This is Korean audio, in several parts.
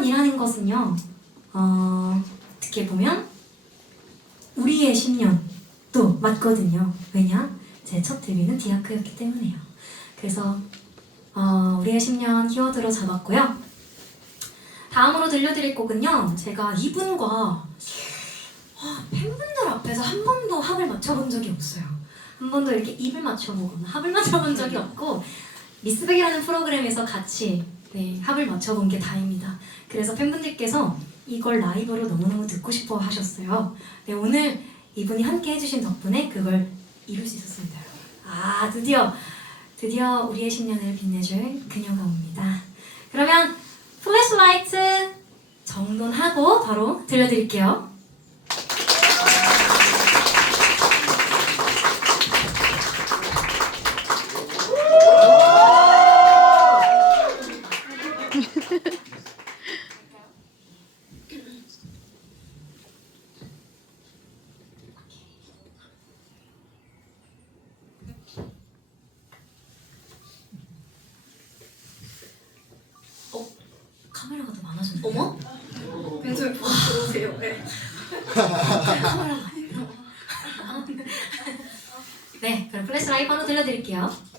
10년이라는 것은요, 어떻게 보면 우리의 10년도 맞거든요. 왜냐? 제 첫 데뷔는 디아크였기 때문에요. 그래서 우리의 10년 키워드로 잡았고요. 다음으로 들려드릴 곡은요, 제가 이분과 팬분들 앞에서 한 번도 합을 맞춰본 적이 없어요. 한 번도 이렇게 입을 맞춰보거나 합을 맞춰본 적이 없고, 미스백이라는 프로그램에서 같이 합을 맞춰본 게 다입니다. 그래서 팬분들께서 이걸 라이브로 너무너무 듣고 싶어 하셨어요. 네, 오늘 이분이 함께 해주신 덕분에 그걸 이룰 수 있었습니다. 드디어 우리의 10년을 빛내줄 그녀가 옵니다. 그러면 플래시라이트 정돈하고 바로 들려드릴게요. 카메라가 더 많아졌네. 어머? 벤솔 들어오세요. 네. 카메라가 네, 그럼 플래시라이트 바로 들려드릴게요.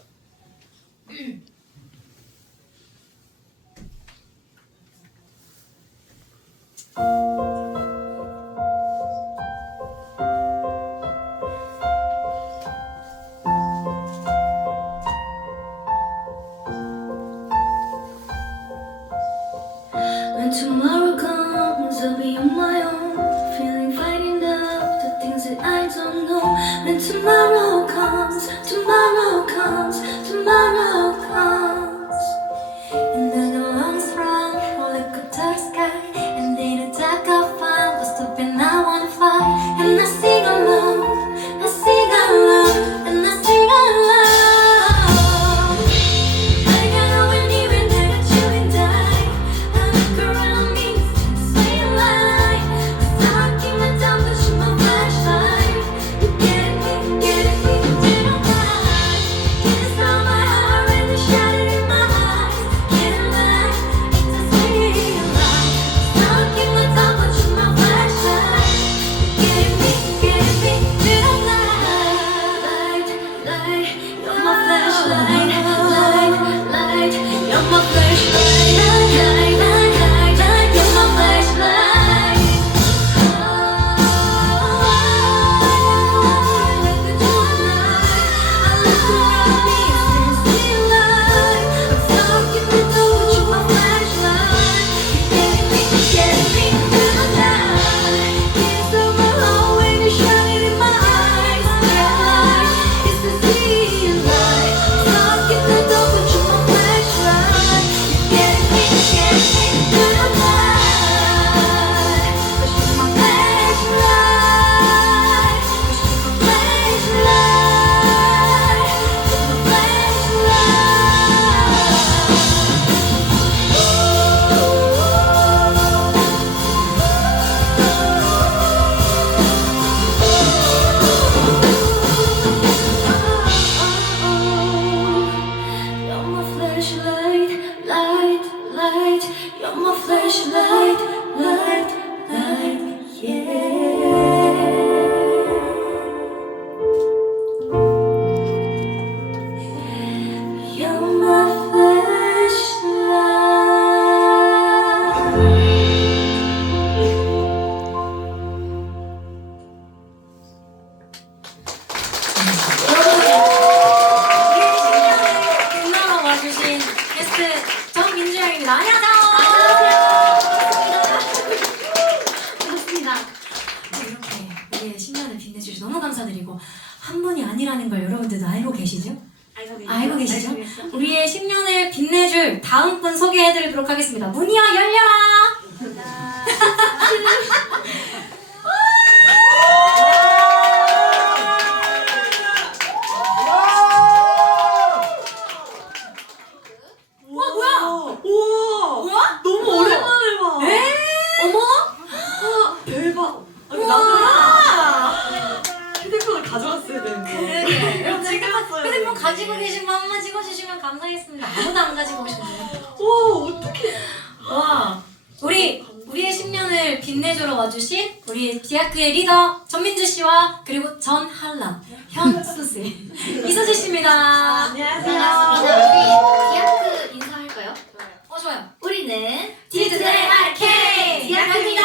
When tomorrow comes, I'll be on my own, feeling fighting up the things that I don't know. When tomorrow comes, tomorrow comes, tomorrow comes, And then the lungs from all like a dark sky, and in the dark I find what's up and I wanna fly, and I sing along, I sing along, and I sing along. 내가 너를 위해 내가 죽은 die. I look around me, sweet light. Stuck in my dumb, but you my flashlight. You get me, you don't lie. It's on my heart and the shadow in my eyes. Can't lie, it's a sweet light. Stuck in my dumb, but you my flashlight. You get me, you don't lie. light, you're my flashlight, light, you're my flashlight, light, you're my flashlight. You're my flashlight, light, you're my flashlight, light, yeah. You're my flashlight. 빛나러 와주신 게스트 정민주양입니다. 안녕하세요. 반갑습니다. 이렇게 우리의 10년을 빛내주셔서 너무 감사드리고, 한 분이 아니라는 걸 여러분들도 알고 계시죠? 알고 계시죠? 우리의 10년을 빛내줄 다음 분 소개해드리도록 하겠습니다. 문희야 열려라! 와 뭐야? 우와! 너무 오랜만에 봐. 에? 어머? 대박. 아니, 우와! 휴대폰을 가져왔어야 되는데. 그러게. 여러분 찍어놨어요. 휴대폰 가지고 계신 분 한번 찍어주시면 감사하겠습니다. 아무도 안 가지고 오셨네요. 와, 어떡해. 와, 안내해주러 와주신 우리 디아크의 리더 전민주 씨와 그리고 전한라, 현수세, 이수지 씨입니다. 반갑습니다. 우리 디아크 인사할까요? 좋아요. 우리는 D2JRK 디아크입니다.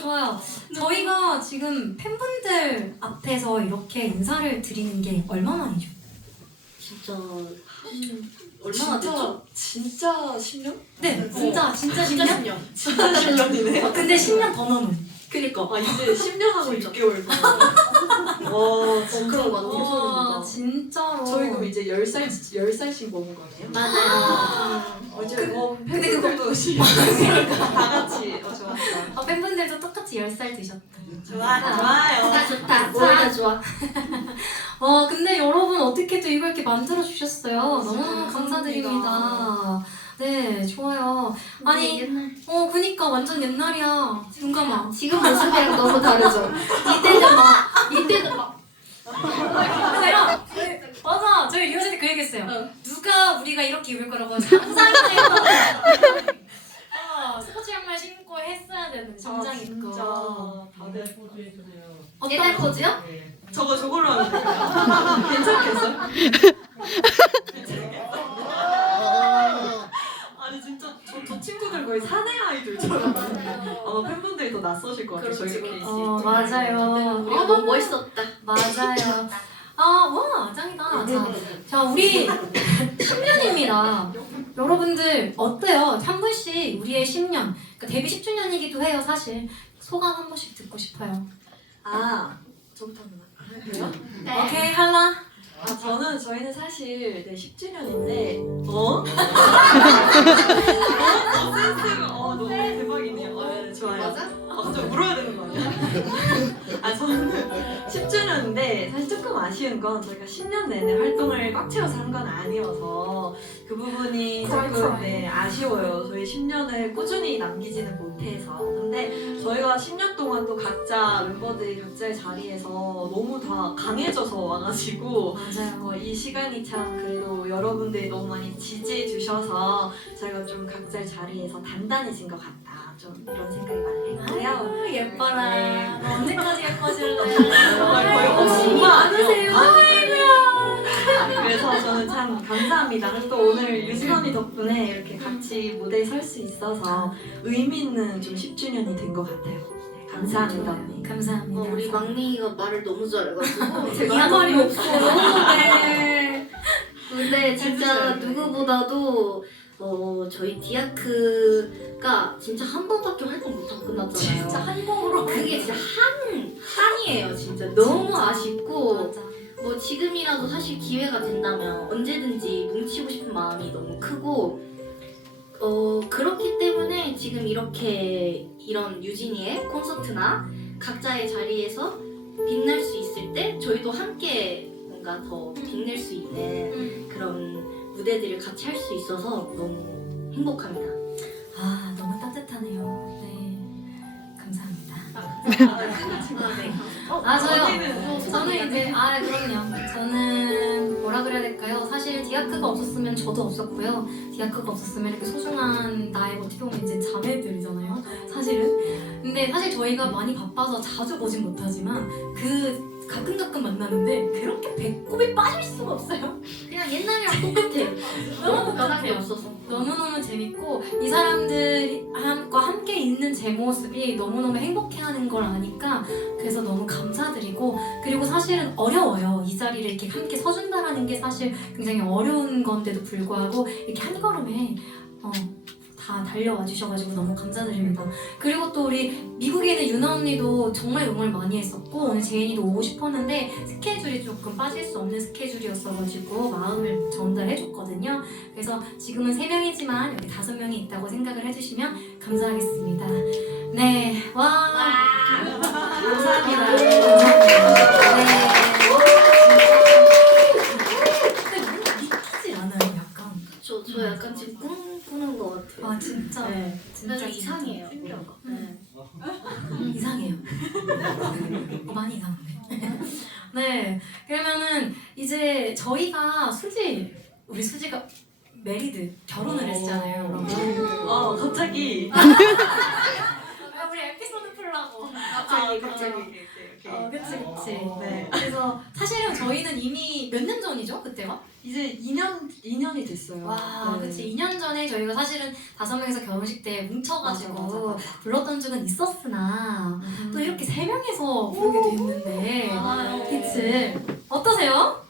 좋아요. 저희가 지금 팬분들 앞에서 이렇게 인사를 드리는 게 얼마 만이죠? 진짜 얼마나 됐죠? 진짜 10년? 네, 진짜 10년? 진짜 10년이네. 근데 10년 더 넘은. 그니까 이제 10년하고 6개월. 와 진짜 그런 거 같아요. 너무 소름돋아. 와, 진짜로. 저희 그럼 이제 10살씩 먹은 거네요? 맞아요. 어제 근데 팬분들도 다 같이 좋았어. 팬분들도 똑같이 10살 드셨다. 좋아요. 좋다. 오히려 좋아. 근데 여러분 어떻게 또 이걸 이렇게 만들어 주셨어요. 너무 감사합니다. 감사드립니다. 네, 좋아요. 아니, 옛날 그니까 완전 옛날이야. 잠깐만. 지금 모습이랑 너무 다르죠. 이때는 막 그래요? 맞아. 저희 리허설 때 그 얘기했어요. 누가 우리가 이렇게 입을 거라고 상상을 했거든. 스포츠 양말 신고 했어야 되는 정장 입고. 진짜 다들 포즈 해주세요. 옛날 포즈요? 저걸로 하면 돼요. 괜찮겠어요? 아니 진짜 저 친구들 거의 사내 아이돌처럼 아마 팬분들이 더 낯서실 것 같아요. 저희 이렇게 맞아요. 우리가 너무 멋있었다. 맞아요. 와, 짱이다. 자, 우리 10년입니다. 여러분들 어때요? 한 분씩 우리의 10년, 그러니까 데뷔 10주년이기도 해요, 사실. 소감 한 번씩 듣고 싶어요. 저부터 하나. 네. 오케이, 할라. 저희는 사실 10주년인데 센스가 너무 대박이네요. 네, 좋아요. 맞아? 좀 울어야 되는 거 아니야? 저는 10주년인데 사실 조금 아쉬운 건 저희가 10년 내내 활동을 꽉 채워서 한 건 아니어서 그 부분이 조금 아쉬워요. 저희 10년을 꾸준히 남기지는 못해서. 근데 저희가 10년 동안 또 각자 멤버들이 각자의 자리에서 너무 다 강해져서 와가지고 맞아요. 이 시간이 참 그래도 여러분들이 너무 많이 지지해 주셔서 저희가 좀 각자의 자리에서 단단해진 것 같다. 좀 이런 생각이 많이 했고요. 예뻐라. 네. 너 언제까지 예뻐질래? 거의 엄마 안으세요. 그래서 저는 참 감사합니다. 그리고 또 오늘 유진언니 덕분에 이렇게 같이 무대에 설 수 있어서 의미 있는 좀 10주년이 된 것 같아요. 네, 감사합니다 언니. 감사합니다. 우리 막내가 말을 너무 잘해가지고 제가 제가 말이 없어요. 네. 근데 진짜 누구보다도 저희 디아크가 진짜 한 번밖에 활동 못하고 끝났잖아요. 진짜 한 번으로. 그게 진짜 한이에요. 진짜 너무 진짜. 아쉽고 맞아. 뭐 지금이라도 사실 기회가 된다면 언제든지 뭉치고 싶은 마음이 너무 크고 그렇기 때문에 지금 이렇게 이런 유진이의 콘서트나 각자의 자리에서 빛날 수 있을 때 저희도 함께 뭔가 더 빛낼 수 있는 그런 무대들을 같이 할 수 있어서 너무 행복합니다. 너무 따뜻하네요. 네. 감사합니다. 네. 저는 이제 그럼요. 저는 뭐라 그래야 될까요? 사실 디아크가 없었으면 저도 없었고요. 디아크가 없었으면 이렇게 소중한 나의 어떻게 보면 이제 자매들이잖아요. 사실은. 근데 사실 저희가 많이 바빠서 자주 보진 못하지만 가끔 만나는데 그렇게 배꼽이 빠질 수가 없어요. 그냥 옛날이랑 똑같아요. 너무 변한 게 똑같아요. 없어서. 너무너무 재밌고 이 사람들과 함께 있는 제 모습이 너무너무 행복해하는 걸 아니까 그래서 너무 감사드리고 그리고 사실은 어려워요. 이 자리를 이렇게 함께 서준다라는 게 사실 굉장히 어려운 건데도 불구하고 이렇게 한 걸음에 다 달려와 주셔가지고 너무 감사드립니다. 그리고 또 우리 미국에 있는 유나 언니도 정말 많이 했었고 오늘 제인이도 오고 싶었는데 스케줄이 조금 빠질 수 없는 스케줄이었어가지고 마음을 전달해줬거든요. 그래서 지금은 3명이지만 여기 5명이 있다고 생각을 해주시면 감사하겠습니다. 네, 감사합니다. 네. 근데 뭔가 믿기지 않아요, 약간. 저 약간 지금 꿈 꾸는 것 같아요. 진짜. 네. 진짜 좀 이상해요. 신기하다. 네. 이상해요. 많이 이상한데. 네, 그러면은 이제 저희가 우리 수지가 메리드 결혼을 했잖아요, 여러분. 갑자기. 우리 에피소드 풀라고. 갑자기. 그치. 네. 그래서 사실은 저희는 이미 몇 년 전이죠, 그때가? 이제 2년이 됐어요. 와, 네. 그치. 2년 전에 저희가 사실은 5명이서 결혼식 때 뭉쳐가지고 맞아. 불렀던 적은 있었으나 또 이렇게 3명이서 부르게 됐는데. 맞아요. 그치. 어떠세요?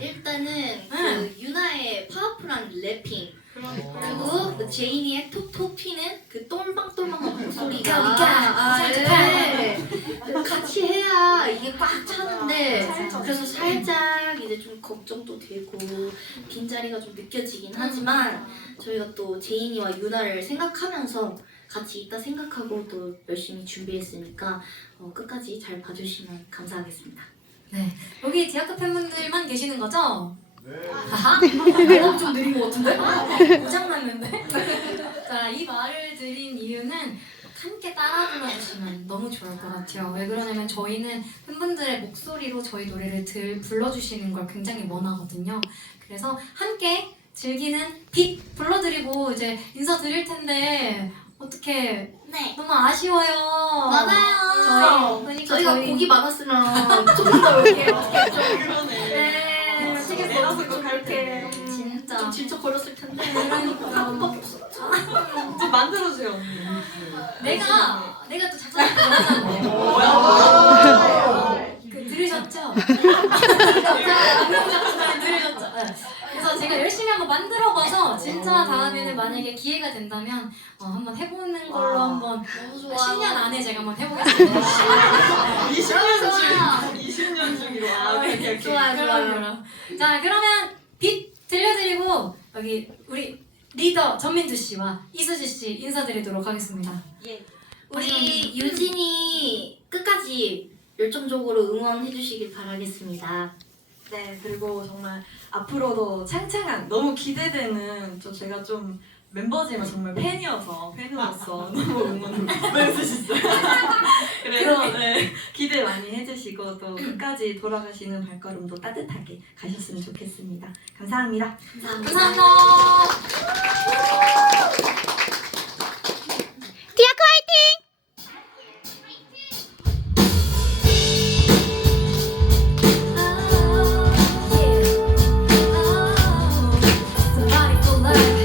일단은 그 유나의 파워풀한 래핑 그리고 그 제이니의 톡톡 튀는 그 똘망똘망한 목소리가 네. 같이 해야 이게 꽉 차는데 그래서 살짝 이제 좀 걱정도 되고 빈자리가 좀 느껴지긴 하지만 저희가 또 제이니와 유나를 생각하면서 같이 있다 생각하고 또 열심히 준비했으니까 끝까지 잘 봐주시면 감사하겠습니다. 네. 여기 디아크 팬분들만 계시는 거죠? 네. 하하? 내가 좀 느린 것 같은데? 고장났는데? 자, 이 말을 드린 이유는 함께 따라 불러주시면 너무 좋을 것 같아요. 왜 그러냐면 저희는 팬분들의 목소리로 저희 노래를 불러주시는 걸 굉장히 원하거든요. 그래서 함께 즐기는 빛 불러드리고 이제 인사드릴 텐데 어떻게 네. 너무 아쉬워요. 맞아요. 그러니까 저희가 저희- 곡이 많았으면 조금 더 이렇게 그러네. 네, 어떻게 내려서 좀 갈게. 진짜 좀 질척거렸을 텐데. 그러니까 좀 만들어줘요, 언니. 내가 또 작사를 그 들으셨죠? 들으셨죠? 네. 그래서 제가 열심히 한번 만들어봐서 진짜 다음에는 만약에 기회가 된다면 한번 해보는 걸로 한번 너무 좋아. 10년 안에 제가 한번 해보겠습니다. 20년 중이로. 좋아요. 그럼. 자, 그러면 빛 들려드리고 여기 우리 리더 전민주 씨와 이수지 씨 인사드리도록 하겠습니다. 예. 우리 유진이 끝까지 열정적으로 응원해 주시길 바라겠습니다. 네, 그리고 정말 앞으로도 창창한 너무 기대되는 제가 좀 멤버지만 정말 팬으로서 너무 응원해주셨어요. 그래서 네, 기대 많이 해주시고 또 끝까지 돌아가시는 발걸음도 따뜻하게 가셨으면 좋겠습니다. 감사합니다. 감사합니다. Somebody,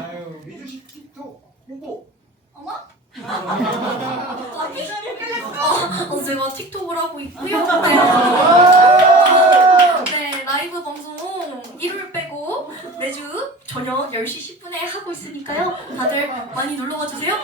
아유, 미주씨 틱톡 홍보. 제가 틱톡을 하고 있고요. 네, 라이브 방송 일요일 빼고 매주 저녁 10시 10분에 하고 있으니까요. 다들 많이 놀러와 주세요.